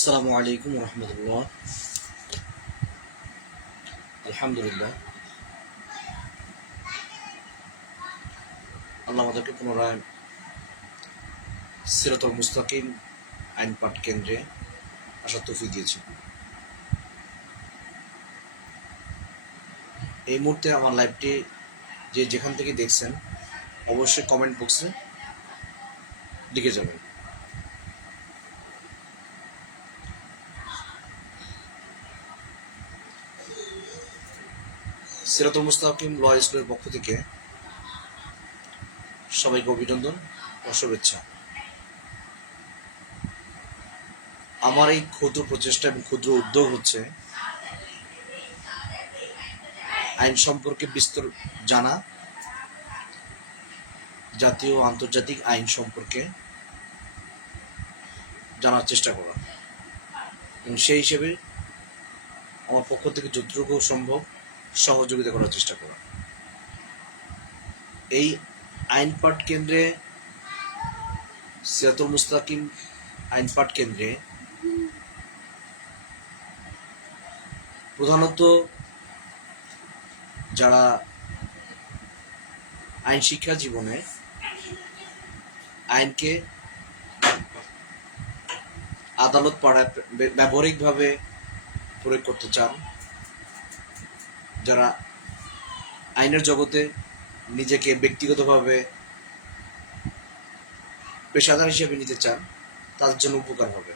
আসসালামু আলাইকুম রহমতুল্লাহ। আলহামদুলিল্লাহ, আল্লাহ আমাদেরকে পুনরায় সিরাতুল মুস্তাকিম আইন পাঠ কেন্দ্রে আসার তৌফিক দিয়েছে। এই মুহূর্তে আমার লাইভটি যেখান থেকে দেখছেন অবশ্যই কমেন্ট বক্সে লিখে যাবেন। সিরাতুল মুস্তাকিম ল স্কুলের পক্ষ থেকে সবাইকে অভিনন্দন ও শুভেচ্ছা। আমার এই ক্ষুদ্র প্রচেষ্টা এবং ক্ষুদ্র উদ্যোগ হচ্ছে আইন সম্পর্কে বিস্তর জানা, জাতীয় ও আন্তর্জাতিক আইন সম্পর্কে জানার চেষ্টা করা এবং সেই হিসেবে আমার পক্ষ থেকে যতটুকু সম্ভব সহযোগিতা করার চেষ্টা করা। এই আইন পাঠ কেন্দ্রে, সিরাতুল মুস্তাকিম আইন পাঠ কেন্দ্রে প্রধানত যারা আইন শিক্ষা জীবনে আইনকে আদালত পাড়ায় ব্যবহারিকভাবে প্রয়োগ করতে চান, যারা আইনের জগতে নিজেকে ব্যক্তিগতভাবে পেশাদার হিসেবে নিতে চান, তাদের জন্য উপকার হবে।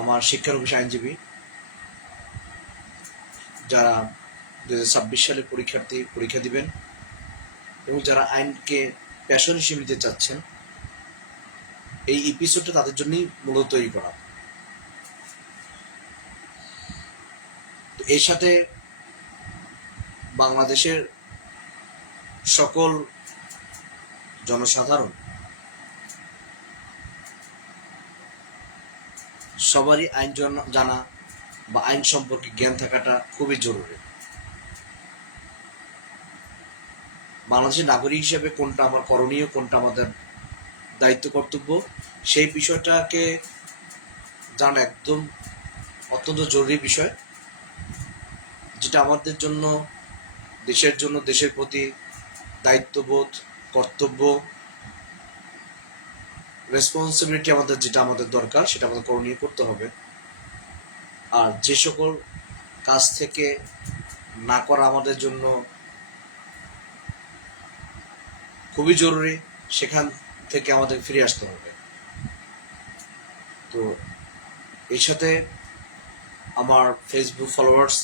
আমার শিক্ষানবিশ আইনজীবী যারা 2026 সালে পরীক্ষা দিবেন এবং যারা আইনকে প্যাশন হিসেবে নিতে চাচ্ছেন, এই এপিসোডটা তাদের জন্যই মূলত তৈরি করা। এর সাথে বাংলাদেশের সকল জনসাধারণ সবারই আইন জানা বা আইন সম্পর্কে জ্ঞান থাকাটা খুবই জরুরি। বাংলাদেশের নাগরিক হিসেবে কোনটা আমার করণীয়, কোনটা আমাদের দায়িত্ব কর্তব্য, সেই বিষয়টাকে জানা একদম অত্যন্ত জরুরি বিষয়, যেটা আমাদের জন্য, দেশের জন্য, দেশের প্রতি দায়িত্ববোধ, কর্তব্য, রেসপন্সিবিলিটি যেটা আমাদের দরকার, সেটা আমাদের করণীয় করতে হবে। আর যে সকল কাজ থেকে না করা আমাদের জন্য খুবই জরুরি, সেখান থেকে আমাদের ফিরে আসতে হবে। তো এর সাথে আমার ফেসবুক ফলোয়ার্স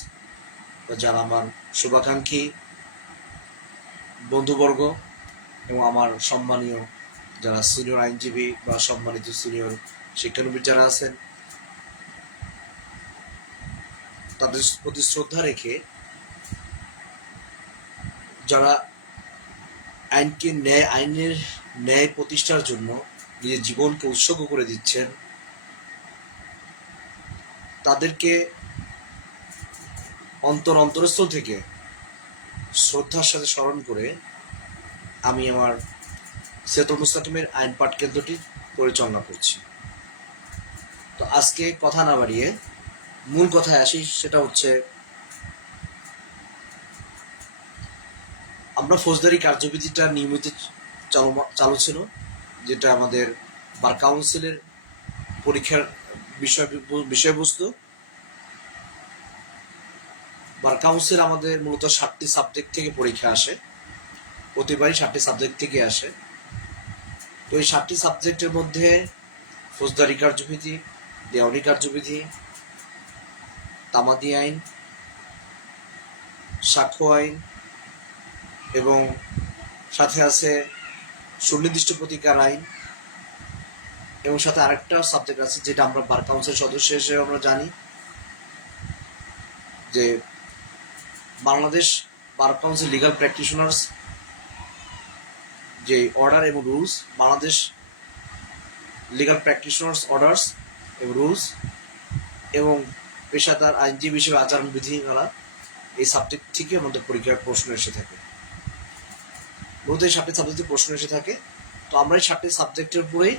বা যারা আমার শুভাকাঙ্ক্ষী বন্ধুবর্গ এবং আমার সম্মানীয় যারা সিনিয়র আইনজীবী বা সম্মানিত সিনিয়র শিক্ষানবিশ যারা আছেন, তাদের প্রতি শ্রদ্ধা রেখে যারা আইনের ন্যায় প্রতিষ্ঠার জন্য নিজের জীবনকে উৎসর্গ করে দিচ্ছেন, তাদেরকে অন্তরস্থল থেকে শ্রদ্ধার সাথে স্মরণ করে আমি আমার সিরাতুল মুস্তাকিমের আইন পাঠ কেন্দ্রটি পরিচালনা করছি। তো আজকে কথা না বাড়িয়ে মূল কথায় আসি, সেটা হচ্ছে আমরা ফৌজদারি কার্যবিধিটা নিয়মিত চালু ছিল, যেটা আমাদের বার কাউন্সিলের পরীক্ষার বিষয়বস্তু। বার কাউন্সিল আমাদের মূলত 7টি সাবজেক্ট থেকে পরীক্ষা আসে, প্রতিবারই 7টি সাবজেক্ট থেকে আসে। তো এই 7টি সাবজেক্টের মধ্যে ফৌজদারি কার্যবিধি, দেওয়ানি কার্যবিধি, তামাদি আইন, সাক্ষ্য আইন এবং সাথে আছে সুনির্দিষ্ট প্রতিকার আইন, এবং সাথে আরেকটা সাবজেক্ট আছে যেটা আমরা বার কাউন্সিল সদস্য হিসেবে আমরা জানি যে Bangladesh bar council legal practitioners যে অর্ডার এবং rules, Bangladesh legal practitioners orders এবং রুলস এবং পেশাদার আইনজীবী হিসেবে আচরণবিধিমালা, এই সাবজেক্ট থেকে আমাদের পরীক্ষার প্রশ্ন এসে থাকে। মূলত এই 7টি সাবজেক্টে প্রশ্ন এসে থাকে। তো আমরা এই 7টি সাবজেক্টের উপরেই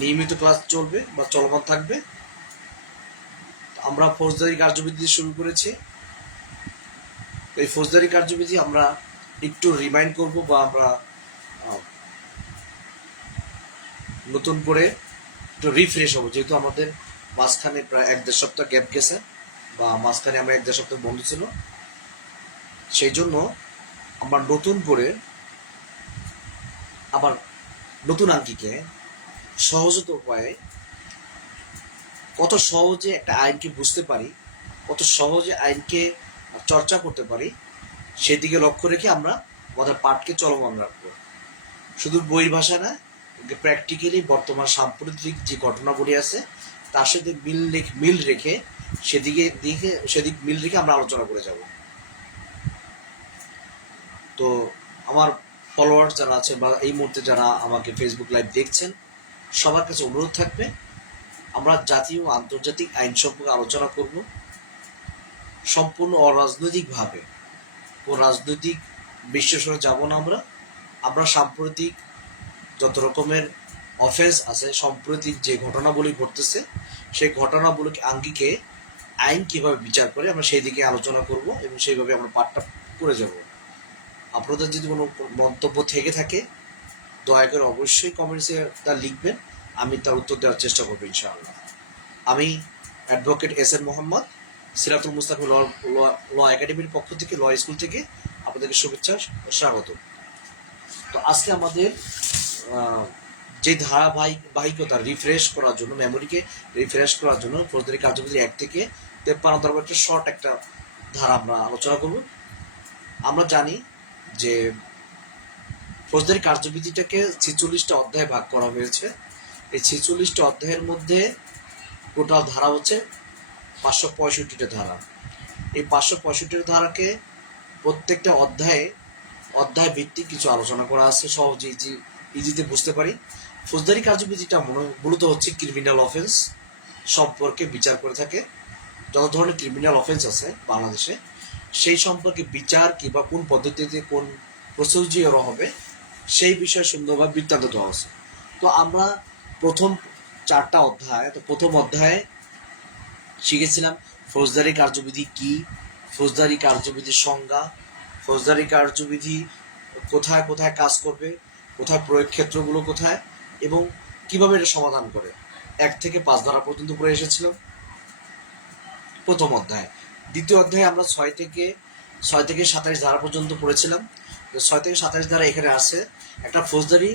নিয়মিত ক্লাস চলবে বা চলমান থাকবে। আমরা ফৌজদারি কার্যবিধি শুরু করেছি। এই ফৌজদারি কার্যবিধি আমরা একটু রিমাইন্ড করব বা আমরা নতুন করে একটু রিফ্রেশ হবো, যেহেতু আমাদের মাঝখানে প্রায় 1-1.5 সপ্তাহ গ্যাপ গেছে বা মাঝখানে আমরা 1-1.5 সপ্তাহ বন্ধ ছিল। সেই জন্য আমরা নতুন করে আবার নতুন আঙ্গিকে সহজত উপায়ে কত সহজে একটা আইনকে বুঝতে পারি, কত সহজে আইনকে চর্চা করতে পারি, সেদিকে লক্ষ্য রেখে আমরা আমাদের পাঠকে চলমান রাখবো। শুধু বইয়ের ভাষা না, প্র্যাকটিক্যালি বর্তমান সাম্প্রতিক যে ঘটনাবলী আছে তার সাথে মিল রেখে সেদিক মিল রেখে আমরা আলোচনা করে যাব। তো আমার ফলোয়ার্স যারা আছে বা এই মুহূর্তে যারা আমাকে ফেসবুক লাইভ দেখছেন, সবার কাছে অনুরোধ থাকবে, আমরা জাতীয় ও আন্তর্জাতিক আইন সম্পর্কে আলোচনা করব সম্পূর্ণ অরাজনৈতিকভাবে। কোন রাজনৈতিক বিশ্লেষণে যাব না। আমরা সাম্প্রতিক যত রকমের অফেন্স আছে, সাম্প্রতিক যে ঘটনাবলী ঘটতেছে, সেই ঘটনাবলীকে আঙ্গিকে আইন কিভাবে বিচার করে আমরা সেই দিকে আলোচনা করব এবং সেইভাবে আমরা পাঠটা করে যাব। আপনাদের যদি কোনো মন্তব্য থেকে থাকে দয়া করে অবশ্যই কমেন্টসে তা লিখবেন, আমি তার উত্তর দেওয়ার চেষ্টা করবো ইনশাআল্লাহ। আমি অ্যাডভোকেট এস.এন. মোহাম্মদ, সিরাতুল মুস্তাকিম ল একাডেমির পক্ষ থেকে, ল স্কুল থেকে আপনাদেরকে শুভেচ্ছা স্বাগত। তো আজকে আমাদের যে ধারাবাহিকতা রিফ্রেশ করার জন্য, মেমোরিকে রিফ্রেশ করার জন্য ফৌজদারি কার্যবিধি 1 থেকে 53 একটা শর্ট একটা ধারা আমরা আলোচনা করব। আমরা জানি যে ফৌজদারি কার্যবিধিটাকে 46টা অধ্যায়ে ভাগ করা হয়েছে। এই 46টা অধ্যায়ের মধ্যে টোটাল ধারা হচ্ছে 565টা ধারা। এই 565টা ধারাকে প্রত্যেকটা অধ্যায় ভিত্তিক কিছু আলোচনা করা আছে, সহজে ইজিতে বুঝতে পারি। ফৌজদারি কার্যবিধিটা মূলত হচ্ছে ক্রিমিনাল অফেন্স সম্পর্কে বিচার করে থাকে। যত ধরনের ক্রিমিনাল অফেন্স আছে বাংলাদেশে, সেই সম্পর্কে বিচার কিংবা কোন পদ্ধতিতে কোন প্রসিডিওর হবে সেই বিষয়ে সুন্দরভাবে বৃত্তান্ত দেওয়া আছে। তো আমরা প্রথম 4টা অধ্যায়, তো প্রথম অধ্যায়ে শিখেছিলাম ফৌজদারি কার্যবিধি কি, ফৌজদারি কার্যবিধির সংজ্ঞা, ফৌজদারি কার্যবিধি কোথায় কোথায় কাজ করবে, কোথায় প্রয়োগ ক্ষেত্রগুলো কোথায়, এবং কিভাবে এটা সমাধান করে। 1 থেকে 5 ধারা পর্যন্ত পড়ে এসেছিলাম প্রথম অধ্যায়। দ্বিতীয় অধ্যায়ে আমরা 6 থেকে 27 ধারা পর্যন্ত পড়েছিলাম। 6 থেকে 27 ধারা এখানে আছে একটা ফৌজদারি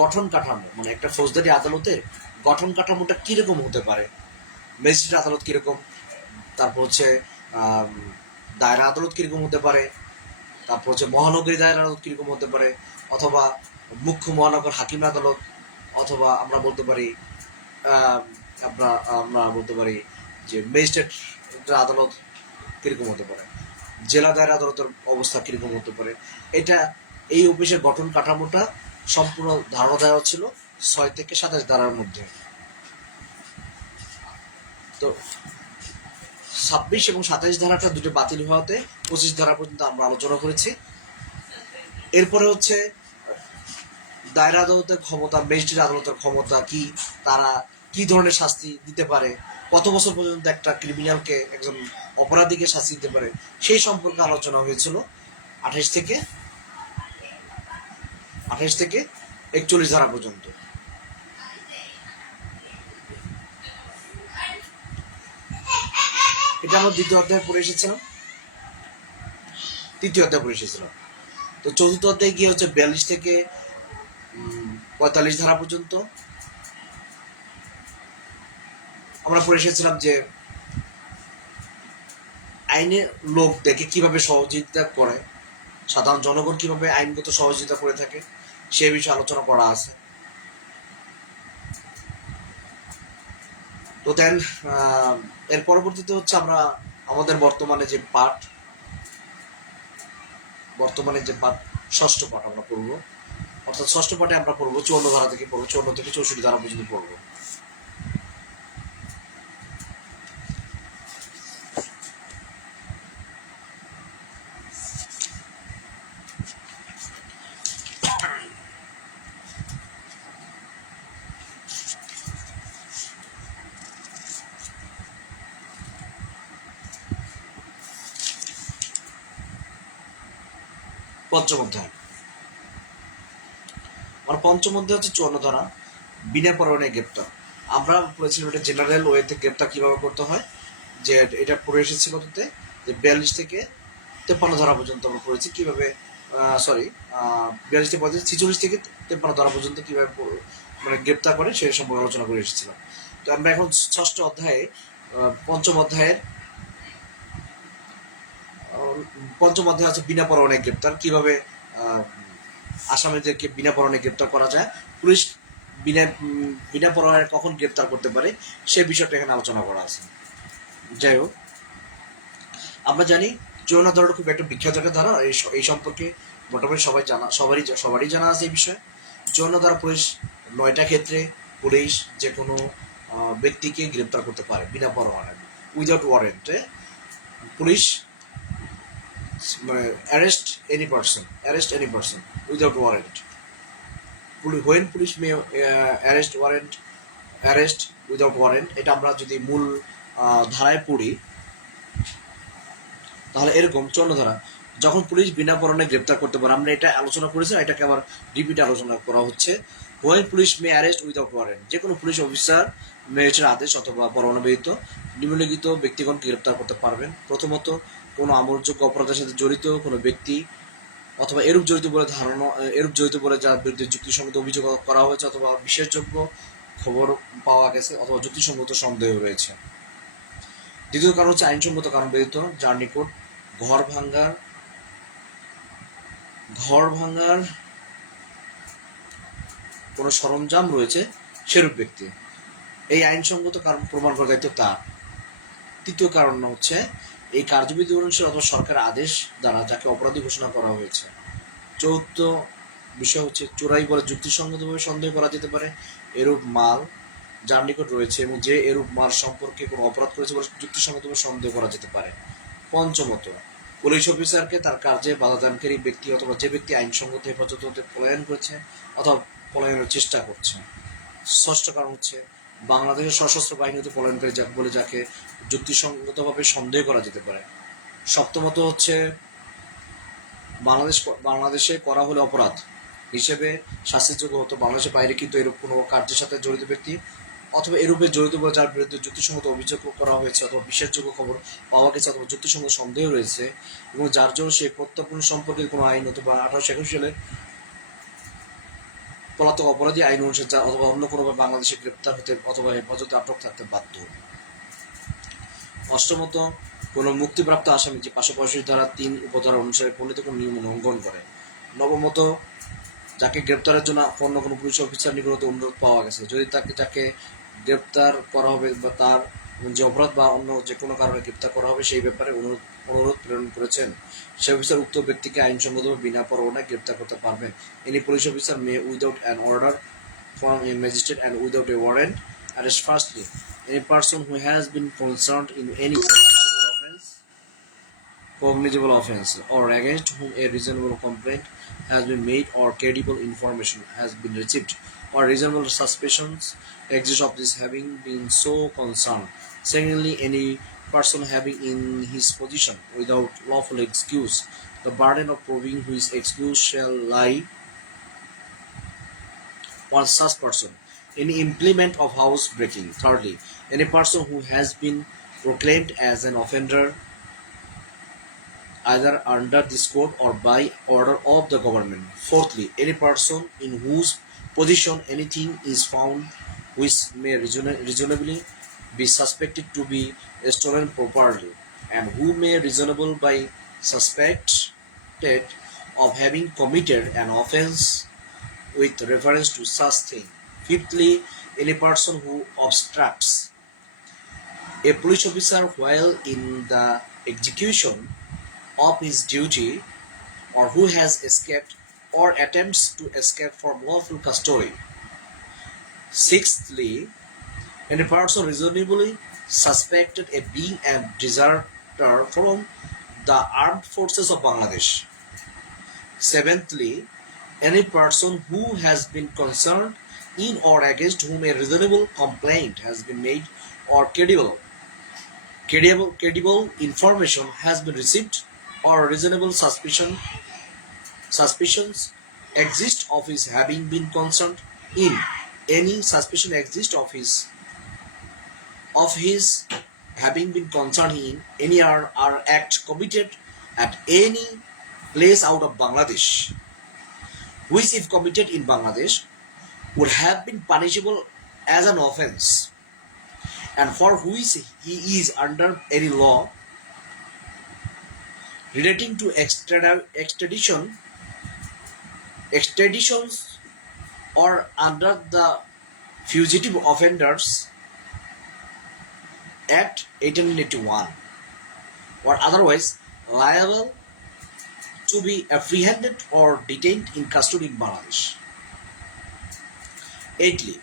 গঠন কাঠামো, মানে একটা ফৌজদারি আদালতের গঠন কাঠামোটা কিরকম হতে পারে, ম্যাজিস্ট্রেট আদালত কিরকম, তারপর হচ্ছে দায়রা আদালত কিরকম হতে পারে, তারপর হচ্ছে মহানগরী দায়রা আদালত কিরকম হতে পারে, অথবা মুখ্য মহানগর হাকিম আদালত, অথবা আমরা বলতে পারি আমরা বলতে পারি যে ম্যাজিস্ট্রেট আদালত কিরকম হতে পারে, জেলা দায়রা আদালতের অবস্থা কিরকম হতে পারে। এই অফিসের গঠন কাঠামোটা সম্পূর্ণ ধারণা দেওয়া ছিল 6 থেকে 27 ধারার মধ্যে। তো 26 এবং 27 ধারাটা দুটো বাতিল হওয়াতে 25 ধারা পর্যন্ত আমরা আলোচনা করেছি। এরপরে হচ্ছে দায়রা আদালতের ক্ষমতা, ম্যাজিস্ট্রেট আদালতের ক্ষমতা কি, তারা কি ধরনের শাস্তি দিতে পারে, কত বছর পর্যন্ত একটা ক্রিমিনালকে, একজন অপরাধীকে শাস্তি দিতে পারে, সেই সম্পর্কে আলোচনা হয়েছিল 28 থেকে 41 ধারা পর্যন্ত। এটা আমরা দ্বিতীয় অধ্যায়ে পড়ে এসেছিলাম, তৃতীয় অধ্যায় পড়ে এসেছিলাম। তো চতুর্থ অধ্যায়ে গিয়ে হচ্ছে 42 থেকে 45 ধারা পর্যন্ত আমরা পড়ে এসেছিলাম যে আইনের লোক দেখে কিভাবে সহযোগিতা করে, সাধারণ জনগণ কিভাবে আইনগত সহযোগিতা করে থাকে, সে বিষয়ে আলোচনা করা আছে। তো দেন এর পরবর্তীতে হচ্ছে আমরা আমাদের বর্তমানে যে পাঠ ষষ্ঠ পাঠ আমরা পড়বো, অর্থাৎ ষষ্ঠ পাঠে আমরা পড়বো 54 ধারা থেকে 64 ধারা পর্যন্ত পড়বো। পঞ্চম অধ্যায়। পঞ্চম অধ্যায় হচ্ছে 54 ধারা, বিনা পরোয়ানায় গ্রেপ্তার। আমরা বলেছিলাম এটা জেনারেল ওয়েতে গ্রেপ্তার কিভাবে করতে হয়, যে এটা পড়ে এসেছিল যে 42 থেকে 53 ধারা পর্যন্ত আমরা পড়েছি কিভাবে, 42 থেকে 46 থেকে 53 ধারা পর্যন্ত কিভাবে মানে গ্রেপ্তার করে সে সম্পর্কে আলোচনা করে এসেছিলাম। তো আমরা এখন ষষ্ঠ অধ্যায়ে পঞ্চম অধ্যায় হচ্ছে বিনা পরোয়ানায় গ্রেপ্তার, কিভাবে আসামিদেরকে বিনা পরোয়ানায় গ্রেপ্তার করা যায়, পুলিশ বিনা পরোয়ানায় কখন গ্রেপ্তার করতে পারে সে বিষয়টা এখানে আলোচনা করা আছে। যাই হোক, আমরা জানি 54 ধারাটা খুব একটা বিখ্যাত একটা ধারা, এই সম্পর্কে মোটামুটি সবারই জানা আছে এই বিষয়ে। 54 ধারা পুলিশ 9টা ক্ষেত্রে পুলিশ যে কোনো ব্যক্তিকে গ্রেপ্তার করতে পারে বিনা পরোয়ানায়, উইদাউট ওয়ারেন্টে। পুলিশ arrest any person without warrant. When police may arrest without warrant, এটা আমরা যদি মূল ধারায় পড়ি তাহলে এরকম 54 ধারা, যখন পুলিশ বিনা পরোয়ানায় গ্রেপ্তার করতে পারে। আমরা এটা আলোচনা করেছি, এটাকে আবার রিপিট আলোচনা করা হচ্ছে। when police may arrest without warrant, যে কোনো পুলিশ অফিসার ম্যাজিস্ট্রেটের আদেশ অথবা পরোয়ানা ব্যতীত নিম্নলিখিত ব্যক্তিগণকে গ্রেপ্তার করতে পারবেন। প্রথমত, কোনো আমলযোগ্য অপরাধের সাথে জড়িত কোনো ব্যক্তি অথবা এরূপ জড়িত বলে যার বিরুদ্ধে যুক্তিসঙ্গত অভিযোগ করা হয়েছে অথবা বিশেষযোগ্য খবর পাওয়া গেছে অথবা যুক্তিসঙ্গত সন্দেহ রয়েছে। দ্বিতীয় কারণ হচ্ছে আইনসঙ্গত কারণ ব্যতীত যার নিকট ঘর ভাঙার কোনো সরঞ্জাম রয়েছে সেরূপ ব্যক্তি, এই আইনসঙ্গত কারণ প্রমাণ করার দায়িত্ব তার। তৃতীয় কারণ হচ্ছে এই কার্যবিধি অনুসারে অথবা সরকারের আদেশ দ্বারা যাকে অপরাধী ঘোষণা করা হয়েছে। চতুর্থ বিষয় হচ্ছে চোরাই বলে যুক্তিসঙ্গতভাবে সন্দেহ করা যেতে পারে এরূপ মাল যার নিকট রয়েছে এবং যে এরূপ মাল সম্পর্কে কোনো অপরাধ করেছে বলে যুক্তিসঙ্গতভাবে সন্দেহ করা যেতে পারে। পঞ্চমত, পুলিশ অফিসারকে তার কার্যে বাধাদানকারী ব্যক্তি অথবা যে ব্যক্তি আইনসঙ্গত হেফাজত হতে পলায়ন করেছে অথবা পলায়নের চেষ্টা করছে। ষষ্ঠ কারণ হচ্ছে বাংলাদেশের সশস্ত্র বাহিনী হতে পলায়নকারী বলে যাকে যুক্তিসঙ্গতভাবে সন্দেহ করা যেতে পারে। সপ্তমত হচ্ছে বাংলাদেশে করা হলে অপরাধ হিসেবে শাস্তিযোগ্য হতো, বাংলাদেশের বাইরে কিন্তু এরূপ কোনো কার্যের সাথে জড়িত ব্যক্তি অথবা এরূপে জড়িত বলে যার বিরুদ্ধে যুক্তিসঙ্গত অভিযোগ করা হয়েছে অথবা বিশ্বাসযোগ্য খবর পাওয়া গেছে অথবা যুক্তিসঙ্গত সন্দেহ রয়েছে এবং যার জন্য সেই প্রত্যর্পণ সম্পর্কে কোনো আইন অথবা 1881 সালের পলাতক অপরাধী আইন অনুসারে অথবা অন্য কোনোভাবে বাংলাদেশে গ্রেপ্তার হতে অথবা হেফাজতে আটক থাকতে বাধ্য। অষ্টমত, কোনো মুক্তিপ্রাপ্ত আসামি যে 565 ধারা 3 উপধারা অনুসারে প্রণীত কোনো নিয়ম লঙ্ঘন করে। নবমত, যাকে গ্রেপ্তারের জন্য অন্য কোনো পুলিশ অফিসার নিকট অনুরোধ পাওয়া গেছে, যদি যাকে গ্রেপ্তার করা হবে বা তার যে অপরাধ বা অন্য যে কোনো কারণে গ্রেপ্তার করা হবে সেই ব্যাপারে অনুরোধ প্রেরণ করেছেন, সে অফিসার উক্ত ব্যক্তিকে আইনসঙ্গতভাবে বিনা পরোয়ানায় গ্রেপ্তার করতে পারবেন। Any police officer May without an order from a magistrate and without a warrant arrest firstly any person who has been concerned in any cognizable offence or against whom a reasonable complaint has been made or credible information has been received or reasonable suspicions exist of this having been so concerned. Secondly, any person having in his position without lawful excuse the burden of proving whose excuse shall lie on such person. Any implement of house breaking. Thirdly, any person who has been proclaimed as an offender either under this code or by order of the government. Fourthly, any person in whose possession anything is found which may reasonably be suspected to be stolen properly and who may reasonable by suspected of having committed an offence with reference to such thing. Fifthly, any person who obstructs a police officer while in the execution of his duty or who has escaped or attempts to escape from lawful custody. Sixthly, any person reasonably suspected of being a deserter from the armed forces of Bangladesh. Seventhly, any person who has been concerned in or against whom a reasonable complaint has been made or credible information has been received or reasonable suspicion suspicions exist of his having been concerned in any suspicion exists of his having been concerned in any or act committed at any place out of Bangladesh, which if committed in Bangladesh would have been punishable as an offence, and for which he is under any law relating to extraditions or under the Fugitive Offenders Act 1881 or otherwise liable to be apprehended or detained in custody in Bangladesh. 8ly,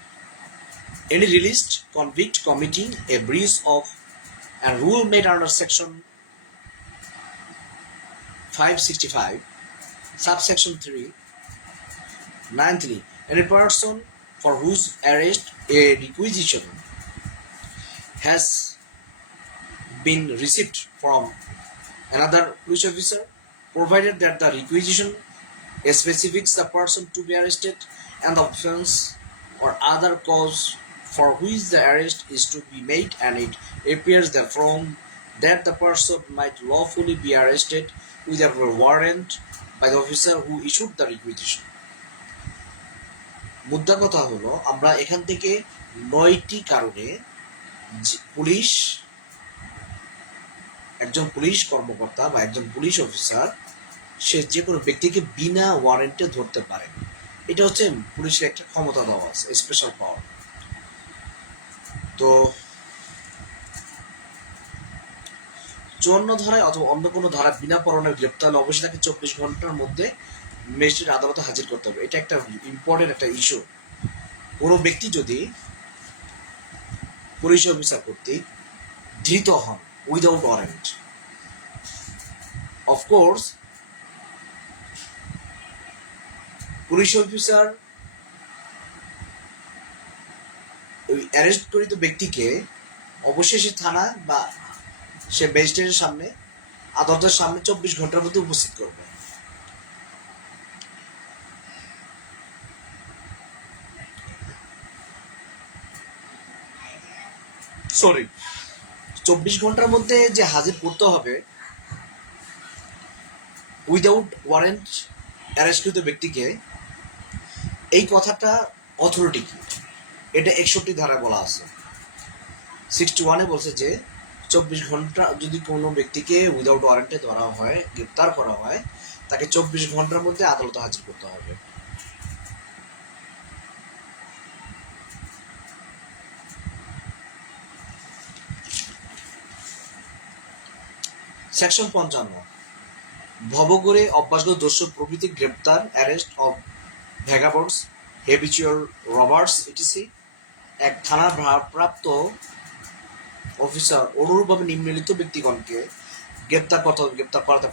any released convict committing a breach of a rule made under section 565 subsection 3. 9thly, any person for whose arrest a requisition has been received from another police officer, provided that the requisition specifies the person to be arrested and the offence or other cause for which the arrest is to be made, and it appears therefrom that the person might lawfully be arrested without a warrant by the officer who issued the requisition. মুদ্রা কথা হলো আমরা এখান থেকে 9টি কারণে police একজন police কর্মকর্তা বা একজন পুলিশ অফিসার সে যে কোনো ব্যক্তিকে বিনা ওয়ারেন্টে ধরতে পারে। এটা হচ্ছে পুলিশের একটা ক্ষমতা দেওয়া আছে, স্পেশাল পাওয়ার। তো 54 ধারায় অথবা অন্য কোনো ধারা বিনা পরোয়ানায় গ্রেপ্তার হলে অবশ্যই তাকে 24 ঘন্টার মধ্যে ম্যাজিস্ট্রেট আদালতে হাজির করতে হবে। এটা একটা ইম্পর্টেন্ট একটা ইস্যু। কোনো ব্যক্তি যদি পুলিশ অফিসার কর্তৃক ধৃত হন without warrant, of course police officer ওই অ্যারেস্টকৃত ব্যক্তিকে অবশ্যই সে থানা বা সে ম্যাজিস্ট্রেটের সামনে আদালতের সামনে 24 ঘন্টার মধ্যে উপস্থিত করবে। সরি 24 ঘন্টার মধ্যে যে হাজির করতে হবে উইদাউট ওয়ারেন্ট অ্যারেস্টকৃত ব্যক্তিকে, এই কথাটা অথরিটি কি? এটা 61 ধারা বলা আছে। 61-এ বলছে যে 24 ঘন্টা যদি কোনো ব্যক্তিকে উইদাউট ওয়ারেন্টে ধরা হয়, গ্রেপ্তার করা হয়, তাকে 24 ঘন্টার মধ্যে আদালতে হাজির করতে হবে। সেকশন 55 ভবঘুরে অভ্যাসগত দস্যু প্রভৃতি গ্রেপ্তার, arrest of vagabonds, habitual robbers etc. এক থানার ভারপ্রাপ্ত অফিসার অনুরূপভাবে নিম্নলিখিত ব্যক্তিগণকে গ্রেপ্তার করাতে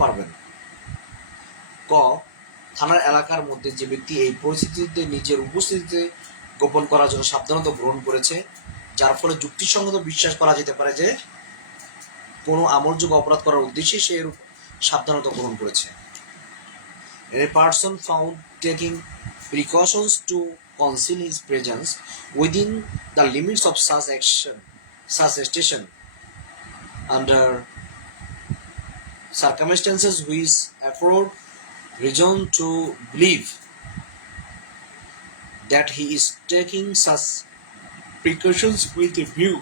পারবেন। ক থানার এলাকার মধ্যে যে ব্যক্তি এই পরিস্থিতিতে নিজের উপস্থিতিতে গোপন করার জন্য সাবধানতা গ্রহণ করেছে, যার ফলে যুক্তিসঙ্গত বিশ্বাস করা যেতে পারে যে কোনো আমলযোগ্য অপরাধ করার উদ্দেশ্যে সে এরূপ সাবধানতা গ্রহণ করেছে। A person found taking precautions to conceal his presence within the limits of such station under circumstances which afford reason to believe that he is taking such precautions with a view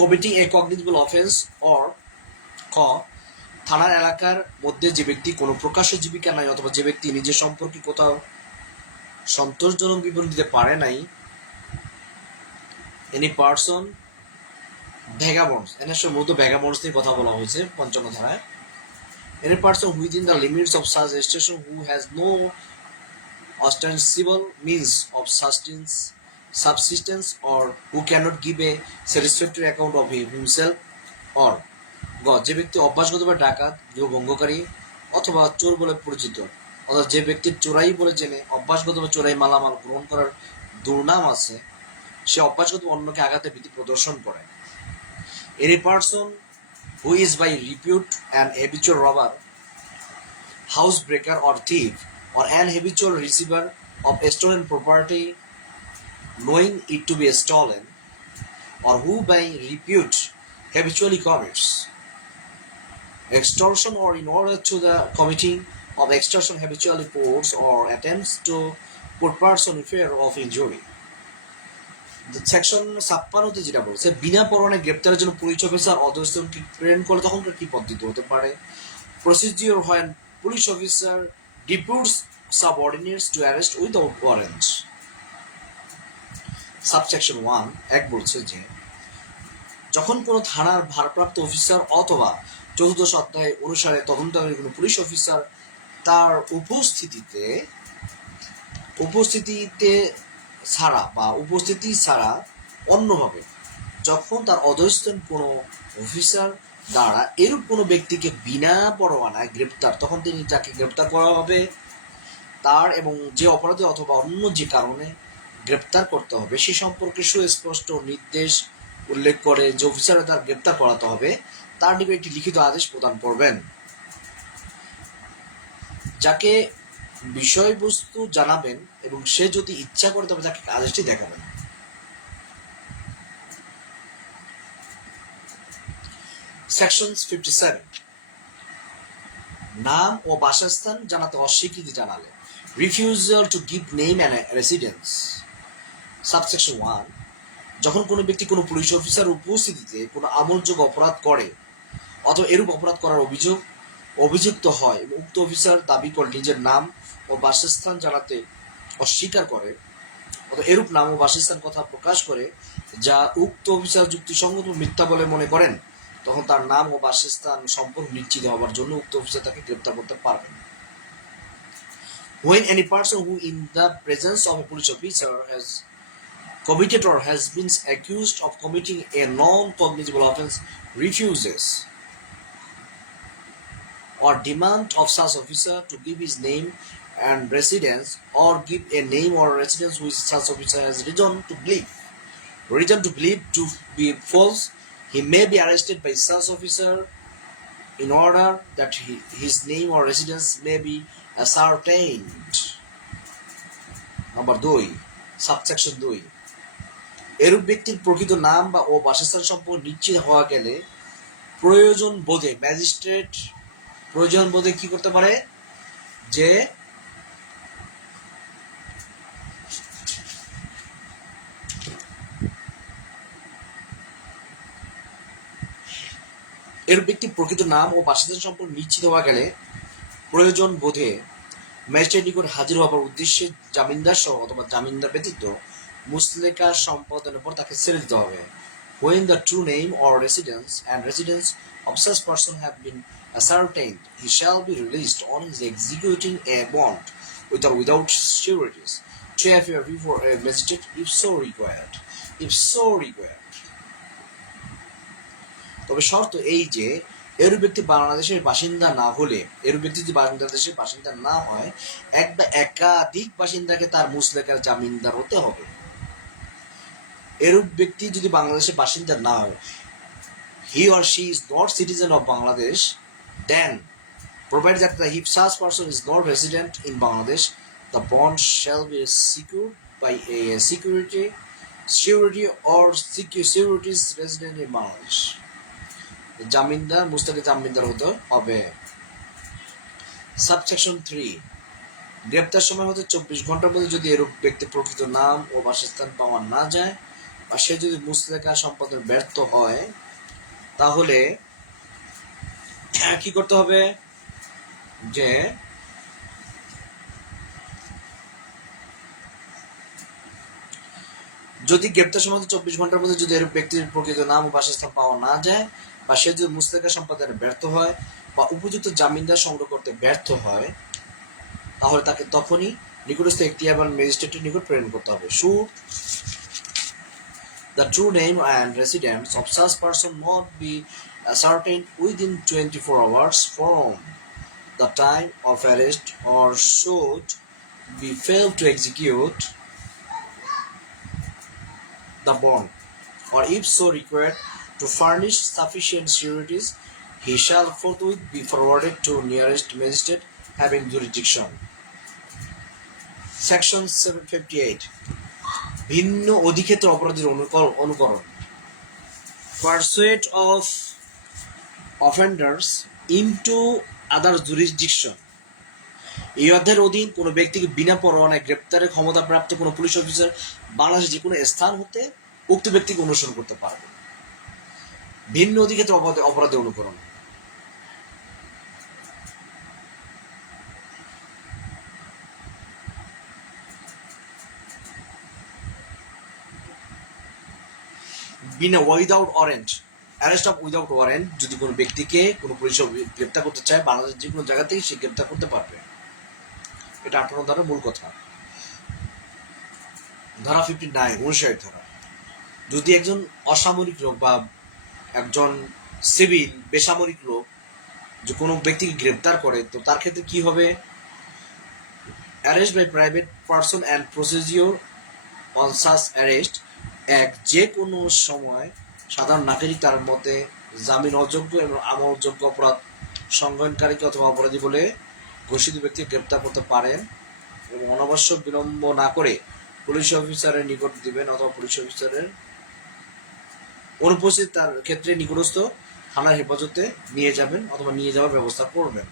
committing a cognizable offense, or খ থানার এলাকার মধ্যে যে ব্যক্তি কোনো প্রকাশ্য জীবিকা নাই অথবা যে ব্যক্তি নিজের সম্পর্কে কোথাও সন্তোষজনক বিবরণ দিতে পারে নাই, এনি পার্সন ভ্যাগাবন্ডস, এর সঙ্গে মূলত ভ্যাগাবন্ডস নিয়ে কথা বলা হয়েছে 55 ধারায়। Any person within the limits of such station who has no ostensible means of subsistence or who cannot give a satisfactory account of himself, or গ যে ব্যক্তি অভ্যাসগতভাবে ডাকাত, গৃহভঙ্গকারী অথবা চোর বলে পরিচিত, অর্থাৎ যে ব্যক্তির চোরাই বলে জেনে অভ্যাসগতভাবে চোরাই মালামাল গ্রহণ করার দুর্নাম আছে, সে অভ্যাসগত অন্যকে আঘাতে ভীতি প্রদর্শন করে। Any person who is by repute an habitual robber, housebreaker or thief, or an habitual receiver of a stolen property, knowing it to be stolen, or who by repute habitually commits extortion or in order to the committing of extortion habitually puts or attempts to put person in fear of injury. Section 56 যেটা বলছে বিনা পরোয়ানা গ্রেপ্তারের জন্য police officer অধস্তনকে প্রেরণ করলে তখন কি পদ্ধতি হতে পারে? প্রসিডিওর হয় police officer deputes subordinates to arrest without warrant. Subsection 1 এক বলছে যে যখন কোনো থানার ভারপ্রাপ্ত অফিসার অথবা চতুর্দশ অধ্যায় অনুসারে তদন্তকারী কোনো পুলিশ অফিসার তার উপস্থিতিতে ছাড়া বা উপস্থিতি ছাড়া অন্যভাবে যখন তার অধস্তন কোনো অফিসার দ্বারা এরূপ কোনো ব্যক্তিকে বিনা পরোয়ানায় গ্রেপ্তার, তখন তিনি তাকে গ্রেপ্তার করা হবে। তার এবং যে অপরাধে অথবা অন্য যে কারণে গ্রেপ্তার করতে হবে সে সম্পর্কে সুস্পষ্ট নির্দেশ উল্লেখ করে যে অফিসারে তার গ্রেপ্তার করাতে হবে তার নিকট একটি লিখিত আদেশ প্রদান করবেন, যাকে বিষয়বস্তু জানাবেন এবং সে যদি ইচ্ছা করে তবে তাকে আদেশটি দেখাবেন। সেকশন 57 নাম ও বাসস্থান জানাতে অস্বীকৃতি জানালে refusal to give name and residence. Subsection 1 যখন কোনো ব্যক্তি কোনো পুলিশ অফিসার উপস্থিতিতে কোনো আমলযোগ্য অপরাধ করে অথবা এরূপ অপরাধ করার অভিযুক্ত হয় এবং উক্ত অফিসার দাবি করে নিজের নাম ও বাসস্থান জানাতে অস্বীকার করে অথবা এরূপ নাম ও বাসস্থান কথা প্রকাশ করে যা উক্ত অফিসার যুক্তিসঙ্গত মিথ্যা বলে মনে করেন, তখন তার নাম ও বাসস্থান সম্পর্ক নিশ্চিত হওয়ার জন্য উক্ত অফিসার তাকে গ্রেপ্তার করতে পারবেন। When any person who in the presence of a police officer has committed or has been accused of committing a non-cognizable offense refuses or demand of such officer to give his name and residence or give a name or residence which such officer has reason to believe to be false, he may be arrested by such officer in order that his name or residence may be ascertained. Number 2 subsection 2 এরূপ ব্যক্তির প্রকৃত নাম বা ও বাসস্থান সম্পর্কে নিশ্চিত হওয়া গেলে প্রয়োজন বোধে কি করতে পারে যে এরূপ ব্যক্তির প্রকৃত নাম ও বাসস্থান সম্পর্কে নিশ্চিত হওয়া গেলে প্রয়োজন বোধে ম্যাজিস্ট্রেট নিকট হাজির হওয়ার উদ্দেশ্যে জামিনদার সহ অথবা জামিনদার ব্যতীত মুসলেকা সম্পাদনের পর তাকে ছেড়ে দিতে হবে। When the true name or residence of such person have been ascertained, he shall be released on his executing a bond with or without sureties to appear before a magistrate if so required. তবে শর্ত এই যে এরূপ ব্যক্তি বাংলাদেশের বাসিন্দা না হলে, এরূপ ব্যক্তি যদি বাংলাদেশের বাসিন্দা না হয়, এক বা একাধিক বাসিন্দাকে তার মুসলেকার জামিনদার হতে হবে। এরূপ ব্যক্তি যদি বাংলাদেশের বাসিন্দা না হয়, he or she is not citizen of Bangladesh, then provided that if such person is not resident in Bangladesh, the bond shall be secured by a surety or securities resident in Bangladesh. জামিনদার মুস্তাকে জামিনদার হতে হবে। Subsection 3 গ্রেপ্তার সময় হতে 24 ঘন্টার মধ্যে যদি এরূপ ব্যক্তি প্রকৃত নাম ও বাসস্থান পাওয়া না যায় বা সে যদি মুসলেকা সম্পাদনে ব্যর্থ হয়, তাহলে কি করতে হবে যে যদি গ্রেপ্তার সময় 24 ঘন্টার মধ্যে যদি এরূপ ব্যক্তির প্রকৃত নাম ও বাসস্থান পাওয়া না যায় বা সে যদি মুসলেকা সম্পাদনে ব্যর্থ হয় বা উপযুক্ত জামিনদার সংগ্রহ করতে ব্যর্থ হয়, তাহলে তাকে তখনই নিকটস্থ এখতিয়ারবান ম্যাজিস্ট্রেটের নিকট প্রেরণ করতে হবে। Should the true name and residence of such person not be ascertained within 24 hours from the time of arrest, or should be failed to execute the bond, or if so required, To furnish sufficient sureties, he shall forthwith be forwarded to nearest magistrate having jurisdiction. Section 758. ভিন্ন অধিক্ষেত্র অপরাধীর অনুকরণ. Persuade of offenders into other jurisdiction. এই অধ্যায়ের অধীন কোনো ব্যক্তিকে বিনা পরোয়ানায় গ্রেপ্তারের ক্ষমতাপ্রাপ্ত কোনো পুলিশ অফিসার বাংলাদেশের যে কোনো স্থান হতে উক্ত ব্যক্তিকে অনুসরণ করতে পারবে. ভিন্ন অধিক্ষেত্রে অপরাধে অনুকরণ. বিনা without warrant, arrest of without warrant, যদি কোনো ব্যক্তিকে কোনো পুলিশ গ্রেপ্তার করতে চায় বাংলাদেশের যে কোনো জায়গা থেকে সে গ্রেপ্তার করতে পারবে. এটা 18 ধারার মূল কথা. ধারা 59 59 ধারা. যদি একজন অসামরিক লোক বা একজন সিভিল বেসামরিক লোক যে কোনো ব্যক্তিকে গ্রেপ্তার করে, তো তার ক্ষেত্রে কি হবে? Arrest by private person and procedure on such arrest. যে কোনো সময় সাধারণ নাগরিক তার মতে জামিন অযোগ্য এবং আমলযোগ্য অপরাধ সংজ্ঞানকারীকে অথবা অপরাধী বলে ঘোষিত ব্যক্তিকে গ্রেপ্তার করতে পারেন এবং অনাবশ্যক বিলম্ব না করে পুলিশ অফিসারের নিকট দিবেন অথবা পুলিশ অফিসারের অনুপস্থিত তার ক্ষেত্রে নিকটস্থ থানার হেফাজতে নিয়ে যাবেন অথবা নিয়ে যাওয়ার ব্যবস্থা করবেন.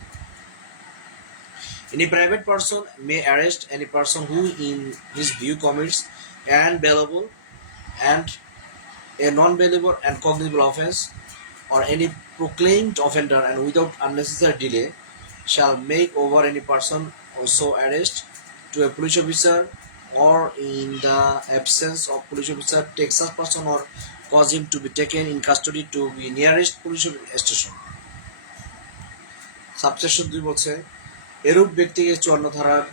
Any private person may arrest any person who in his view commits an bailable and a non-bailable and cognizable offence or any proclaimed offender, and without unnecessary delay shall make over any person also arrest to a police officer, or in the absence of police officer take such person or cause him to be taken in custody to be nearest police station. Subsection 2 বলছে, এরূপ ব্যক্তিকে 54 ধারার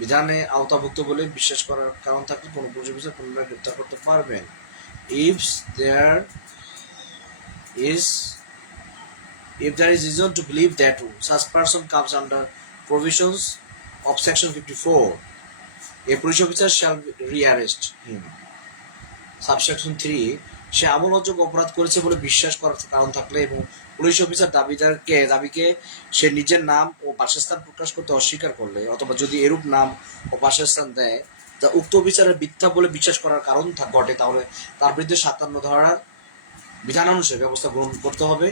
বিধানে আওতাভুক্ত বলে বিশ্বাস করার কারণ থাকলে কোনো পুলিশ অফিসার পুনরায় গ্রেপ্তার করতে পারবেন. If there is reason to believe that such person comes under provisions of section 54, a police officer shall rearrest him. Subsection 3, সে আমলযোগ্য অপরাধ করেছে বলে বিশ্বাস করার কারণ থাকলে এবং পুলিশ অফিসার দাবিকে সে নিজের নাম ও বাসস্থান প্রকাশ করতে অস্বীকার করলে অথবা যদি এরূপ নাম ও বাসস্থান দেয় তা উক্ত অফিসারের মিথ্যা বলে বিশ্বাস করার কারণ ঘটে, তাহলে তার বিরুদ্ধে 57 ধারার বিধান অনুসারে ব্যবস্থা গ্রহণ করতে হবে.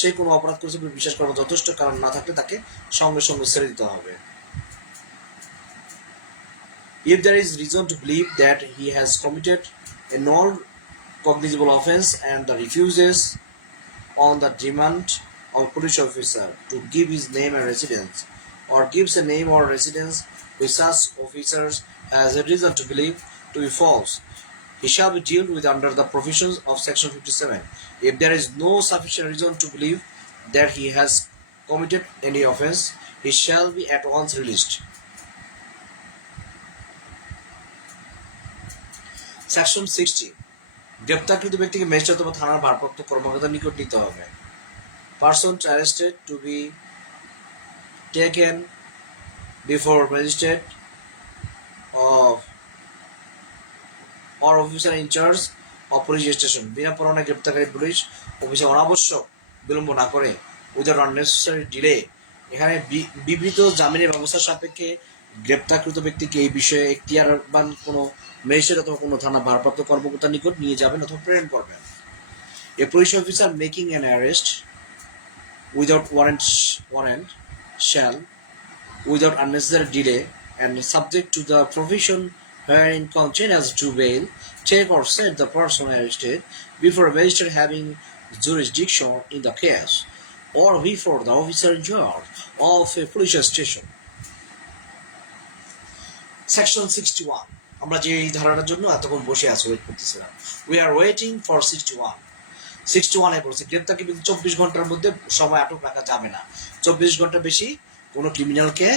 সে কোনো অপরাধ করেছে বলে বিশ্বাস করার যথেষ্ট কারণ না থাকলে তাকে সঙ্গে সঙ্গে ছেড়ে দিতে হবে. If there is reason to believe that he has committed a non-cognizable offence and refuses on the demand of a police officer to give his name and residence, or gives a name or residence which such officers has a reason to believe to be false, he shall be dealt with under the provisions of section 57. If there is no sufficient reason to believe that he has committed any offence, he shall be at once released. Section 60. গ্রেপ্তারকৃত ব্যক্তিকে magistrate অথবা থানার ভারপ্রাপ্ত কর্মকর্তার নিকট নিতে হবে. Persons arrested to be taken before magistrate or officer in charge of police station. বিনা পরোয়ানায় গ্রেপ্তারকারী পুলিশ অফিসার অনাবশ্যক বিলম্ব না করে উইদাউট আননেসেসারি ডিলে, এখানে বিবৃত জামিনের ব্যবস্থা সাপেক্ষে গ্রেপ্তারকৃত ব্যক্তিকে এই বিষয়ে এখতিয়ারবান কোনো ম্যাজিস্ট্রেট অথবা কোনো থানা ভারপ্রাপ্ত কর্মকর্তার নিকট নিয়ে যাবেন অথবা প্রেরণ করবেন. A police officer making an arrest without warrant shall, without unnecessary delay and subject to the provision wherein contained as to bail, take or set the person arrested before a magistrate having jurisdiction in the case, or before the officer in charge of a police station. Section 61. আমরা যে এই ধারাটার জন্য এতক্ষণ বসে আছি, wait করতেছিলাম. We are waiting for 61. 61 বলছে গ্রেপ্তারকে 24 ঘন্টার মধ্যে সময় আটক রাখা যাবে না. 24 ঘন্টা বেশি কোনো ক্রিমিনালকে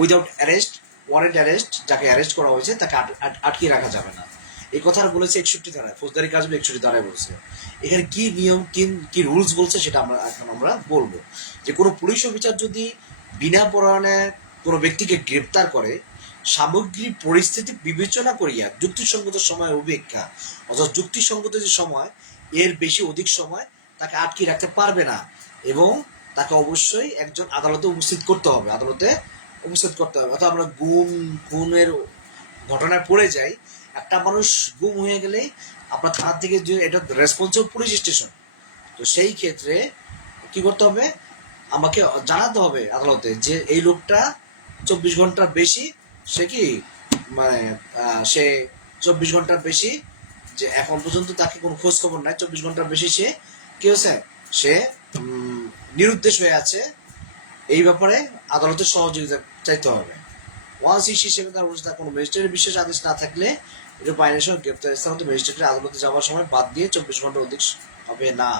উইদাউট অ্যারেস্ট, ওয়ারেন্ট অ্যারেস্ট, যাকে অ্যারেস্ট করা হয়েছে তাকে আটকিয়ে রাখা যাবে না. এই কথাটা বলেছে 61 ধারায়, ফৌজদারি কাজে 61 ধারায় বলছে. এখানে কি নিয়ম কি রুলস বলছে সেটা আমরা বলবো. যে কোনো পুলিশ অফিসার যদি বিনা পরোয়ানায় কোনো ব্যক্তিকে গ্রেপ্তার করে সামগ্রিক পরিস্থিতি বিবেচনা করিয়া যুক্তিসঙ্গত সময় উপেক্ষা অর্থাৎ যুক্তিসঙ্গত যে সময় এর বেশি অধিক সময় তাকে আটকে রাখতে পারবে না, এবং তাকে অবশ্যই একজন আদালতে উপস্থিত করতে হবে, অর্থাৎ আমরা খুনের ঘটনায় পড়ে যাই, একটা মানুষ গুম হয়ে গেলেই আপনার থানা থেকে যে এটা রেসপন্সিবল পুলিশ স্টেশন, তো সেই ক্ষেত্রে কি করতে হবে, আমাকে জানাতে হবে আদালতে যে এই লোকটা 24 ঘন্টার বেশি সে কি মানে সে 24 ঘন্টার বেশি, যে এখন পর্যন্ত তাকে কোনো খোঁজ খবর নাই, 24 ঘন্টার বেশি সে কি হয়েছে, সে নিরুদ্দেশ হয়ে আছে, এই ব্যাপারে আদালতের সহযোগিতা চাইতে হবে। 167 তার অনুসারে কোনো ম্যাজিস্ট্রেটের বিশেষ আদেশ না থাকলে এটা আইনের সঙ্গে গ্রেপ্তার স্থানান্তর ম্যাজিস্ট্রেটের আদালতে যাওয়ার সময় বাদ দিয়ে 24 ঘন্টা অধিক হবে না।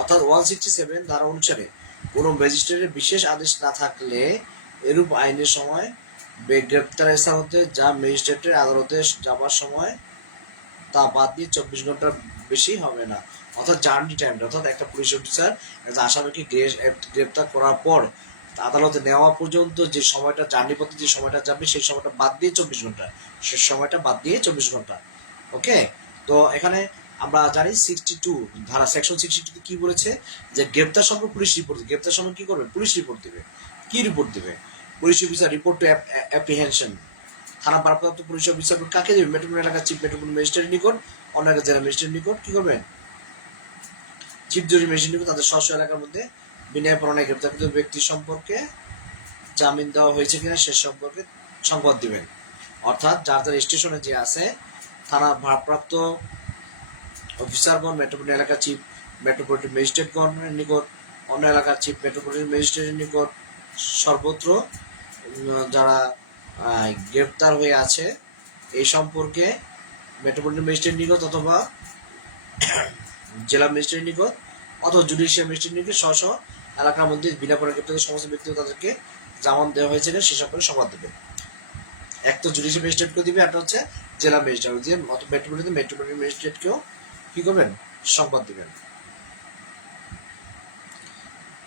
অর্থাৎ 167 ধারা অনুসারে কোনো ম্যাজিস্ট্রেটের বিশেষ আদেশ না থাকলে এরূপ আইনের সময় গ্রেপ্তার স্থানান্তরে যা ম্যাজিস্ট্রেটের আদালতে যাওয়ার সময় তা বাদ দিয়ে 24 ঘন্টার বেশি হবে না। অর্থাৎ জার্নি টাইম, অর্থাৎ একটা পুলিশ অফিসার একটা আসামিকে গ্রেপ্তার করার পর আদালতে নেওয়া পর্যন্ত যে সময়টা জার্নি পথে যে সময়টা যাবে সেই সময়টা বাদ দিয়ে 24 ঘন্টা, সে সময়টা বাদ দিয়ে 24 ঘন্টা। ওকে, তো এখানে আমরা জানি 62 ধারা সেকশন 62 কি বলেছে, যে গ্রেপ্তার সময় পুলিশ রিপোর্ট, গ্রেপ্তার সময় কি করবে, পুলিশ রিপোর্ট দিবে। কি রিপোর্ট দিবে, police officer report to apprehension, থানা ভারপ্রাপ্ত পুলিশ অফিসার কাকে দেবে, মেট্রোপলিটন এলাকার চিফ মেট্রোপলিটন ম্যাজিস্ট্রেটের নিকট, অন্য এলাকার জেলা ম্যাজিস্ট্রেটের নিকট কি করবেন, চিফ জুরি ম্যাজিস্ট্রেটের নিকট তাদের স্ব এলাকার মধ্যে বিনয় পরণায় গ্রেপ্তারকৃত ব্যক্তি সম্পর্কে জামিন দেওয়া হয়েছে কিনা সে সম্পর্কে সংবাদ দিবেন। অর্থাৎ যার যার স্টেশনে যে আছে থানা ভারপ্রাপ্ত অফিসারগণ, মেট্রোপলিটন এলাকার চিফ মেট্রোপলিটন ম্যাজিস্ট্রেটগণের নিকট, অন্য এলাকার চিফ মেট্রোপলিটন ম্যাজিস্ট্রেটের নিকট, সর্বত্র যারা গ্রেপ্তার হয়ে আছে এই সম্পর্কে মেট্রোপলিটন ম্যাজিস্ট্রেট নিকট অথবা জেলা ম্যাজিস্ট্রেট নিকট অথবা জুডিশিয়াল ম্যাজিস্ট্রেট নিকট স্ব এলাকার মধ্যে বিনা পরে গ্রেপ্তার সমস্ত ব্যক্তি তাদেরকে জামান দেওয়া হয়েছে সে সম্পর্কে সংবাদ দেবে। এক তো জুডিশিয়াল ম্যাজিস্ট্রেটকেও দিবে, একটা হচ্ছে জেলা ম্যাজিস্ট্রেট দিয়ে মেট্রোপলিটন ম্যাজিস্ট্রেটকেও কি করবেন, সংবাদ দিবেন।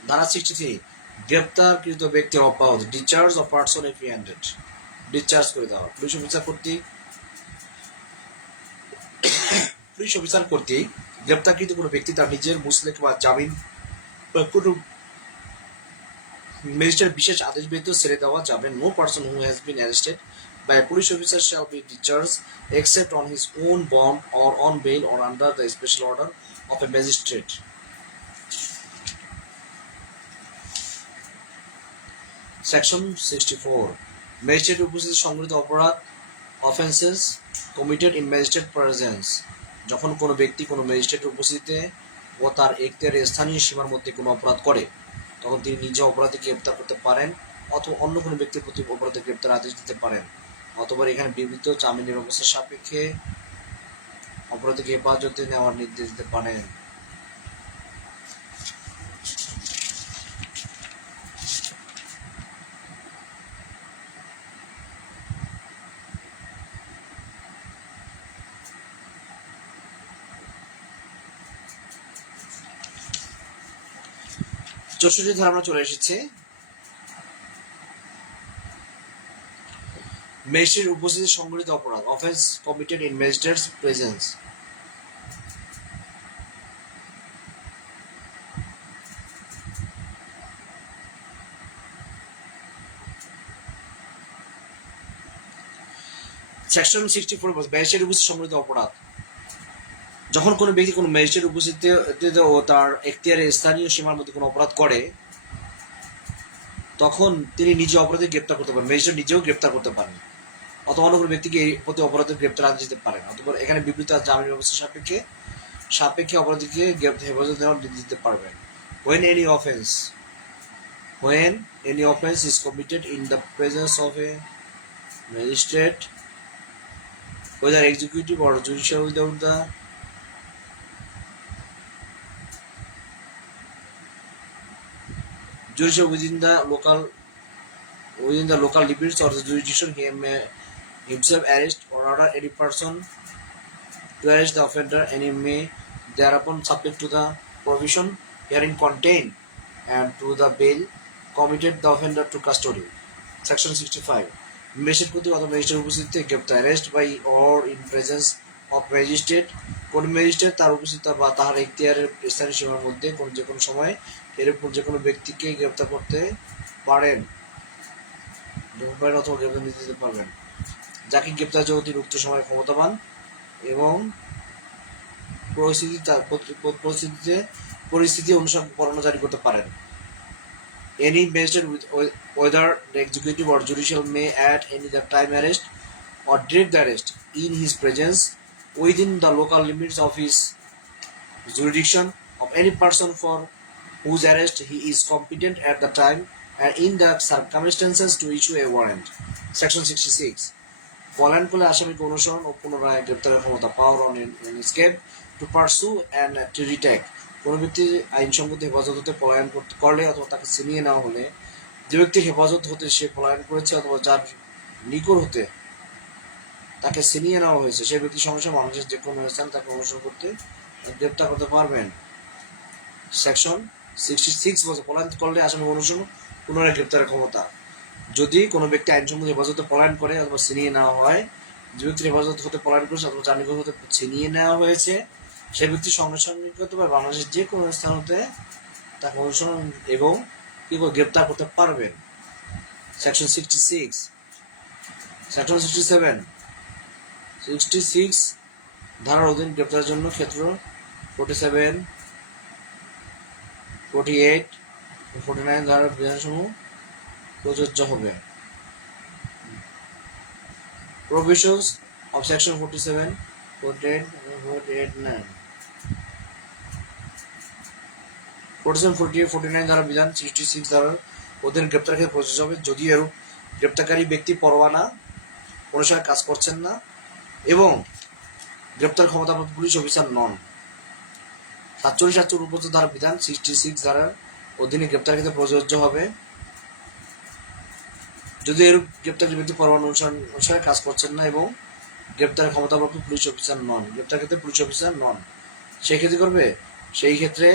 ধারা 63 গ্রেপ্তারকৃত ব্যক্তির অব্যাহত ডিসচার্জ অফ পার্সন এপ্রিহেন্ডেড, ডিসচার্জ করে দেওয়া। পুলিশ অফিসার কর্তৃক গ্রেপ্তারকৃত কোনো ব্যক্তি তার নিজের মুসলেক বা জামিন বা কোনো ম্যাজিস্ট্রেট বিশেষ আদেশ ব্যতীত ছেড়ে দেওয়া যাবে। No person who has been arrested by a police officer shall be discharged except on his own bond or on bail or under the special order of a magistrate. Section 64 Magistrate উপস্থিতি সংঘটিত অপরাধ offences committed in magistrate presence, যখন কোনো ব্যক্তি কোনো ম্যাজিস্ট্রেটের উপস্থিতিতে ও তার এখতিয়ারের স্থানীয় সীমার মধ্যে কোনো অপরাধ করে তখন তিনি নিজে অপরাধী গ্রেপ্তার করতে পারেন অথবা অন্য কোনো ব্যক্তির প্রতি অপরাধে গ্রেপ্তার আদেশ দিতে পারেন, অথবা এখানে বিবৃত জামিনের ব্যবস্থার সাপেক্ষে অপরাধীকে হেফাজতে নেওয়ার নির্দেশ দিতে পারেন। চৌষট্টি ধারা আমরা চলে এসেছি। ম্যাজিস্ট্রেট উপস্থিতি সংঘটিত অপরাধ offence committed in magistrates presence. Section 64 magistrate উপস্থিতি সংঘটিত অপরাধ, যখন কোনো ব্যক্তি কোনো ম্যাজিস্ট্রেট উপস্থিতিতে ও তার এখতিয়ারের স্থানীয় সীমার মধ্যে কোনো অপরাধ করে তখন তিনি নিজে অপরাধী গ্রেপ্তার করতে পারেন, ম্যাজিস্ট্রেট নিজেও গ্রেপ্তার করতে পারেন অথবা অন্য কোনো ব্যক্তিকে এই প্রতি অপরাধের গ্রেপ্তার আদেশ দিতে পারেন, অথবা এখানে বিবৃত জামিন ব্যবস্থা সাপেক্ষে অপরাধীকে হেফাজতে নেওয়ার নির্দেশ দিতে পারবেন। when any offense is committed in the presence of a magistrate whether executive or judicial without the judicial within the local limits or the jurisdiction, he may himself arrest or order any person to arrest the offender, and he may thereupon subject to the provision herein contained and to the bail committed the offender to custody. Section 65 magistrate কর্তৃক অথবা magistrate উপস্থিতিতে গ্রেপ্তার, arrest by or in presence of magistrate, কোন magistrate তার উপস্থিত বা তাহার এখতিয়ারের স্থানীয় সীমার মধ্যে যে কোনো সময় এরকম যে কোনো ব্যক্তিকে গ্রেপ্তার করতে পারেন অথবা গ্রেপ্তার নিতে দিতে পারবেন, যাকে গ্রেপ্তার জগতের উক্ত সময় ক্ষমতাবান এবং পরিস্থিতি অনুসারে পরোয়ানা জারি করতে পারেন। Any magistrate whether the executive or judicial may at any time arrest or direct the arrest in his presence within the local limits of his jurisdiction of any person for whose arrest he is competent at the time and in the circumstances to issue a warrant. Section 66. পলায়ন করলে আসামিকে অনুসরণ ও পুনরায় গ্রেপ্তারের ক্ষমতা, power on escape, to pursue and to retake. কোনো ব্যক্তি আইনসঙ্গত হেফাজত হতে পলায়ন করলে অথবা তাকে ছিনিয়ে নেওয়া হলে, যে ব্যক্তির হেফাজত হতে সে পলায়ন করেছে অথবা যার নিকট হতে তাকে ছিনিয়ে নেওয়া হয়েছে, সেই ব্যক্তি সঙ্গে মানুষের যে কোনো স্থান তাকে অনুসরণ করতে গ্রেপ্তার করতে পারবেন। সেকশন 66 বলছে পলায়ন করলে আসামি অনুসরণ পুনরায় গ্রেপ্তারের ক্ষমতা। যদি কোনো ব্যক্তি আইনসঙ্গত হেফাজতে পলায়ন করে অথবা ছিনিয়ে নেওয়া হয়, যে ব্যক্তির হেফাজত হতে পলায়ন করেছে অথবা যার নিকট হতে ছিনিয়ে নেওয়া হয়েছে, সেই ব্যক্তি সঙ্গে সঙ্গে করতে পারে বাংলাদেশের যে কোনো স্থান হতে তাকে অনুসরণ এবং কি করে গ্রেপ্তার করতে পারবেন। সেকশন 66। সেকশন 66 ধারার অধীন গ্রেপ্তারের জন্য ক্ষেত্র 47, 48, 49 ধারার বিধানসমূহ প্রযোজ্য হবে। Provisions of section 47, 48, 9. 47, 48, 49 ধারা বিধান 66 ধারার অধীন গ্রেপ্তার ক্ষেত্রে প্রযোজ্য হবে যদি এরূপ গ্রেপ্তারকারী ব্যক্তি পরোয়ানা অনুসারে কাজ করছেন না এবং গ্রেপ্তার ক্ষমতাপ্রাপ্ত পুলিশ অফিসার নন। 47, 48 ধারা বিধান 66 ধারার অধীনে গ্রেপ্তার ক্ষেত্রে প্রযোজ্য হবে যদি এরূপ গ্রেপ্তারকারী ব্যক্তি পরোয়ানা অনুসারে কাজ করছেন না এবং গ্রেপ্তার ক্ষমতাপ্রাপ্ত পুলিশ অফিসার নন, গ্রেপ্তার ক্ষেত্রে পুলিশ অফিসার নন। সেই ক্ষেত্রে করবে, সেই ক্ষেত্রে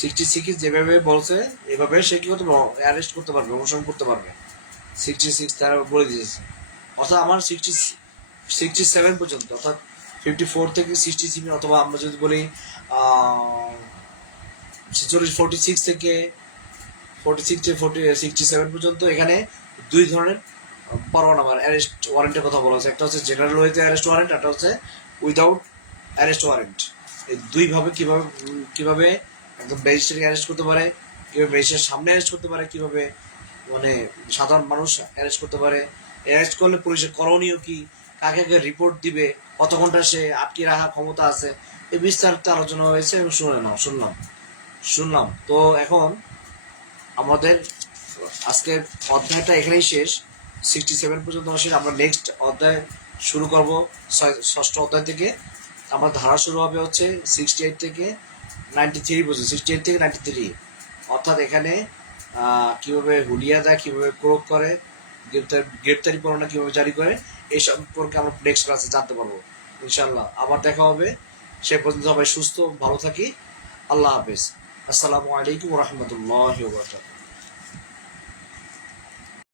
66 যেভাবে বলছে এভাবে সে কি করতে পারবে, অ্যারেস্ট করতে পারবে, অনুসরণ করতে পারবে। 66 তারা বলে দিয়েছে। অর্থাৎ আমার 67 পর্যন্ত, অর্থাৎ 54 থেকে 66, অথবা আমরা যদি বলি 46 থেকে 67 পর্যন্ত, এখানে দুই ধরনের পরোয়ানা বা অ্যারেস্ট ওয়ারেন্টের কথা বলা হচ্ছে। একটা হচ্ছে জেনারেল ওয়েতে অ্যারেস্ট ওয়ারেন্ট, একটা হচ্ছে উইদাউট অ্যারেস্ট ওয়ারেন্ট। এই দুইভাবে কিভাবে একদম ম্যাজিস্ট্রেট অ্যারেস্ট করতে পারে, কিভাবে ম্যাজিস্ট্রেট সামনে অ্যারেস্ট করতে পারে, কিভাবে মানে সাধারণ মানুষ অ্যারেস্ট করতে পারে, অ্যারেস্ট করলে পুলিশের করণীয় কি, কাকে কাকে রিপোর্ট দিবে, কত ঘন্টা সে আটকে রাখার ক্ষমতা আছে, এই বিস্তারিত আলোচনা হয়েছে এবং শুনলাম। তো এখন আমাদের আজকের অধ্যায়টা এখানেই শেষ, 67 পর্যন্ত শেষ। আমরা নেক্সট অধ্যায় শুরু করব 6ষ্ঠ অধ্যায় থেকে। আমার ধারা শুরু হবে হচ্ছে 68 থেকে 93 পর্যন্ত, 68 থেকে 93। অর্থাৎ এখানে কিভাবে হুলিয়া দেয়, কিভাবে প্রয়োগ করে, গ্রেপ্তারি পরোয়ানা কিভাবে জারি করে, এই সম্পর্কে আমরা নেক্সট ক্লাসে জানতে পারবো ইনশাল্লাহ। আবার দেখা হবে, সে পর্যন্ত সবাই সুস্থ ভালো থাকি। আল্লাহ হাফেজ। আসসালামু আলাইকুম ওয়া রাহমাতুল্লাহি ওয়া বারাকাতুহু।